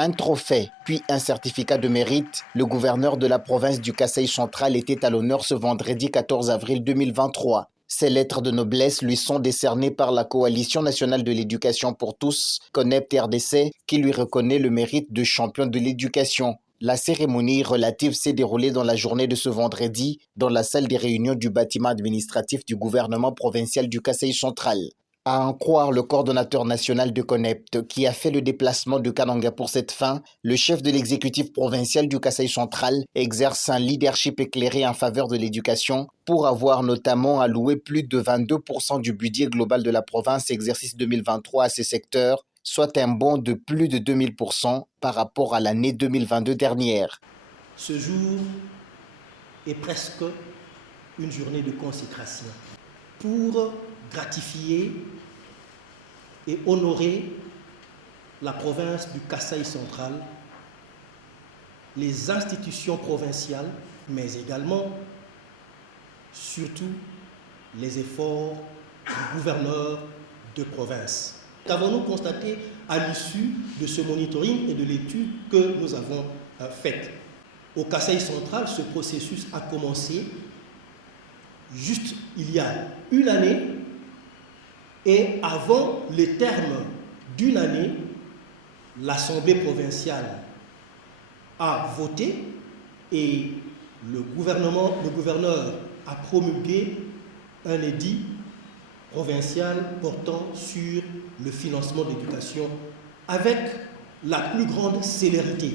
Un trophée, puis un certificat de mérite, le gouverneur de la province du Kasaï central était à l'honneur ce vendredi 14 avril 2023. Ces lettres de noblesse lui sont décernées par la Coalition nationale de l'éducation pour tous, CONEP-RDC, qui lui reconnaît le mérite de champion de l'éducation. La cérémonie relative s'est déroulée dans la journée de ce vendredi dans la salle des réunions du bâtiment administratif du gouvernement provincial du Kasaï central. À en croire le coordonnateur national de CONEPT qui a fait le déplacement de Kananga pour cette fin, le chef de l'exécutif provincial du Kasaï central exerce un leadership éclairé en faveur de l'éducation pour avoir notamment alloué plus de 22% du budget global de la province exercice 2023 à ces secteurs, soit un bond de plus de 2000% par rapport à l'année 2022 dernière. Ce jour est presque une journée de consécration pour gratifier et honorer la province du Kasaï central, les institutions provinciales, mais également, surtout, les efforts du gouverneur de province. Qu'avons-nous constaté à l'issue de ce monitoring et de l'étude que nous avons faite? Au Kasaï central, ce processus a commencé juste il y a une année, et avant le terme d'une année, l'Assemblée provinciale a voté et le gouverneur a promulgué un édit provincial portant sur le financement de l'éducation avec la plus grande célérité.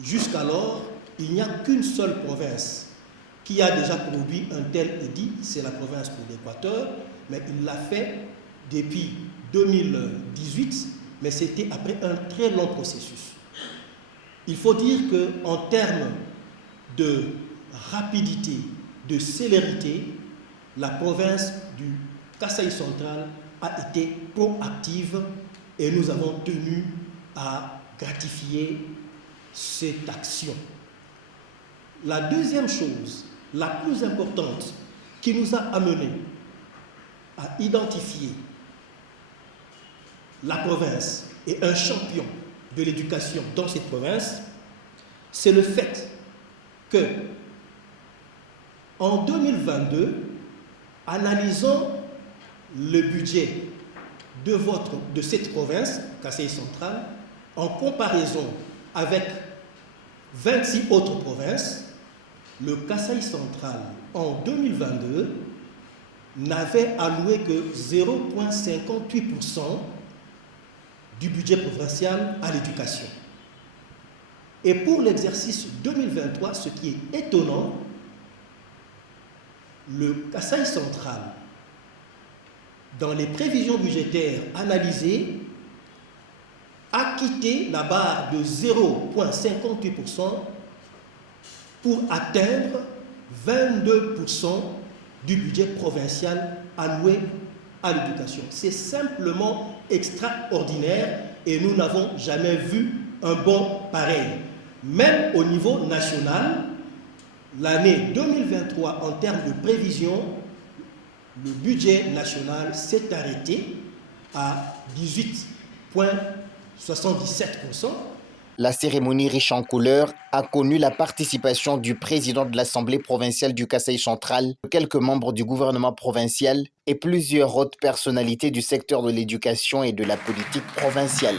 Jusqu'alors, il n'y a qu'une seule province qui a déjà produit un tel édit, c'est la province de l'Équateur, mais il l'a fait depuis 2018, mais c'était après un très long processus. Il faut dire qu'en termes de rapidité, de célérité, la province du Kasaï central a été proactive et nous avons tenu à gratifier cette action. La deuxième chose, la plus importante, qui nous a amené à identifier la province et un champion de l'éducation dans cette province, c'est le fait que, en 2022, analysant le budget de cette province, Kasaï central, en comparaison avec 26 autres provinces, le Kasaï central, en 2022, n'avait alloué que 0,58% du budget provincial à l'éducation. Et pour l'exercice 2023, ce qui est étonnant, le Kasaï central, dans les prévisions budgétaires analysées, a quitté la barre de 0,58% pour atteindre 22% du budget provincial alloué à l'éducation. C'est simplement extraordinaire et nous n'avons jamais vu un bond pareil. Même au niveau national, l'année 2023, en termes de prévision, le budget national s'est arrêté à 18,77%. La cérémonie riche en couleurs a connu la participation du président de l'Assemblée provinciale du Kasaï central, quelques membres du gouvernement provincial et plusieurs autres personnalités du secteur de l'éducation et de la politique provinciale.